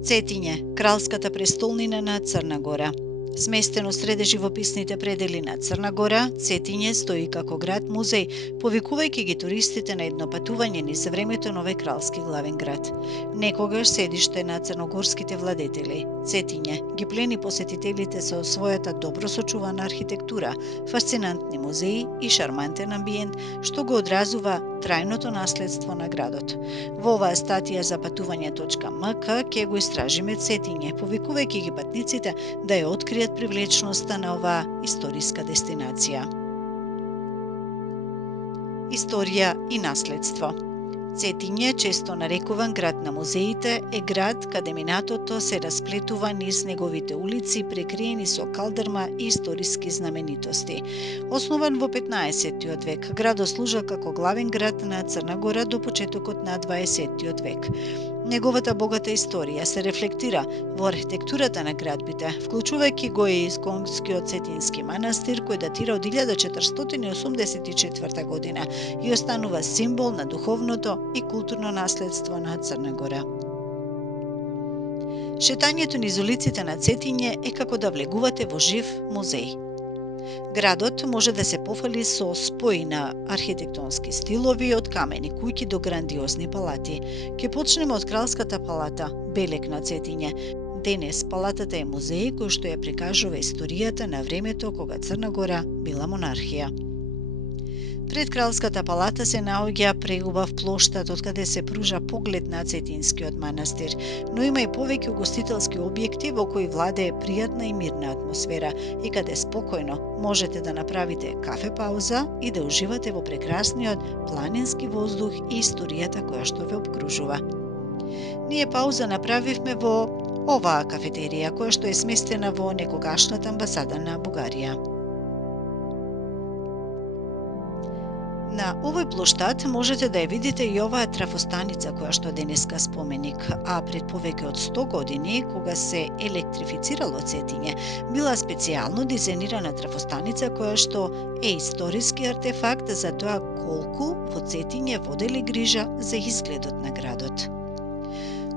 Цетиње, кралската престолнина на Црна Гора. Сместено среде живописните предели на Црна Гора, Цетиње стои како град музеј, повикувајќи ги туристите на едно патување низ времето на овој кралски главен град. Некогаш седиште на црногорските владетели. Цетиње ги плени посетителите со својата добро сочувана архитектура, фасцинантни музеи и шармантен амбиент, што го одразува трајното наследство на градот. Во оваа статија за патување.мк ќе го истражиме Цетиње, повикувајќи ги патниците да ја откријат привлечноста на оваа историска дестинација. Историја и наследство. Цетиње, често нарекуван град на музеите, е град каде минатото се расплетува низ неговите улици, прекриени со калдрма и историски знаменитости. Основан во 15-тиот век, градот служел како главен град на Црна Гора до почетокот на 20-тиот век. Неговата богата историја се рефлектира во архитектурата на градбите, вклучувајќи го и Исконскиот Цетински манастир, кој датира од 1484 година и останува символ на духовното и културно наследство на Црна Гора. Шетањето низ улиците на Цетиње е како да влегувате во жив музеј. Градот може да се пофали со спои на архитектонски стилови, од камени куќи до грандиозни палати. Ќе почнеме од Кралската палата, белег на Цетиње. Денес палатата е музеј кој што ја прикажува историјата на времето кога Црна Гора била монархија. Пред Кралската палата се наоѓа преубав плоштад од каде се пружа поглед на Цетинскиот манастир, но има и повеќе угостителски објекти во кои владее пријатна и мирна атмосфера и каде спокојно можете да направите кафе пауза и да уживате во прекрасниот планински воздух и историјата која што ве обкружува. Ние пауза направивме во оваа кафетерија која што е сместена во некогашната амбасада на Бугарија. На овој плоштад можете да ја видите и оваа трафостаница која што денеска споменик, а пред повеќе од 100 години, кога се електрифицирало Цетиње, била специјално дизајнирана трафостаница која што е историски артефакт за тоа колку во Цетиње воделе грижа за изгледот на градот.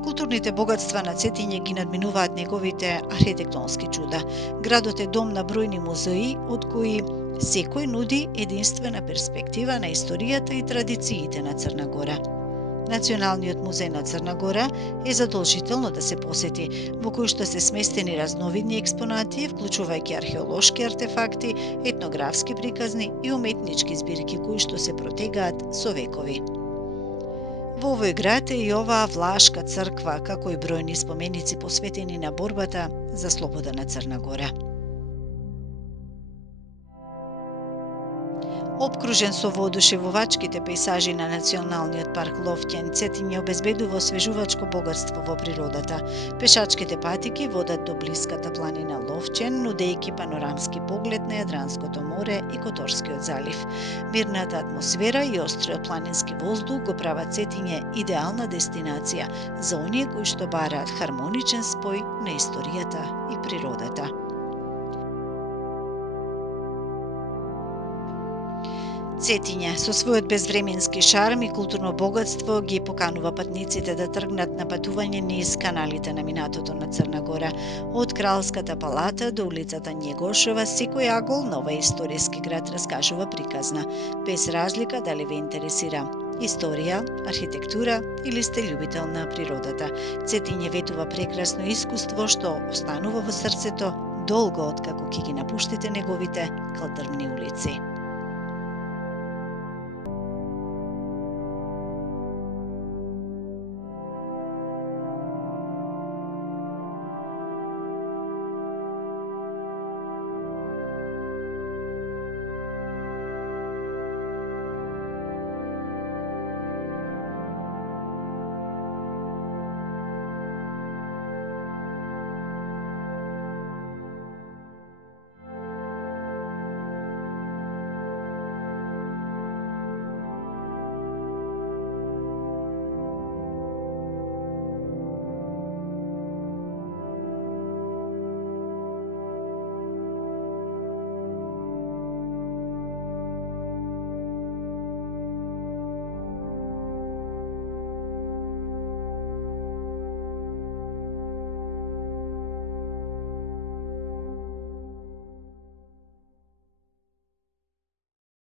Културните богатства на Цетиње ги надминуваат неговите архитектонски чуда. Градот е дом на бројни музеи, од кои секој нуди единствена перспектива на историјата и традициите на Црна Гора. Националниот музеј на Црна Гора е задолжително да се посети, во кој што се сместени разновидни експонати, вклучувајќи археолошки артефакти, етнографски приказни и уметнички збирки кои што се протегаат со векови. Во овој град е и оваа влашка црква, како и бројни споменици посветени на борбата за слобода на Црна Гора. Обкружен со воодушевувачките пејзажи на Националниот парк Ловќен, Цетиње обезбедува освежувачко богатство во природата. Пешачките патики водат до блиската планина Ловќен, нудејќи панорамски поглед на Јадранското море и Которскиот залив. Мирната атмосфера и остриот планински воздух го прават Цетиње идеална дестинација за оние кои што бараат хармоничен спој на историјата и природата. Цетиње, со својот безвременски шарм и културно богатство, ги поканува патниците да тргнат на патување низ каналите на минатото на Црна Гора. Од Кралската палата до улицата Његошева, секој агол на овој историски град раскажува приказна, без разлика дали ве интересира историја, архитектура или сте љубител на природата. Цетиње ветува прекрасно искуство што останува во срцето долго откако ќе ги напуштите неговите калдрмни улици.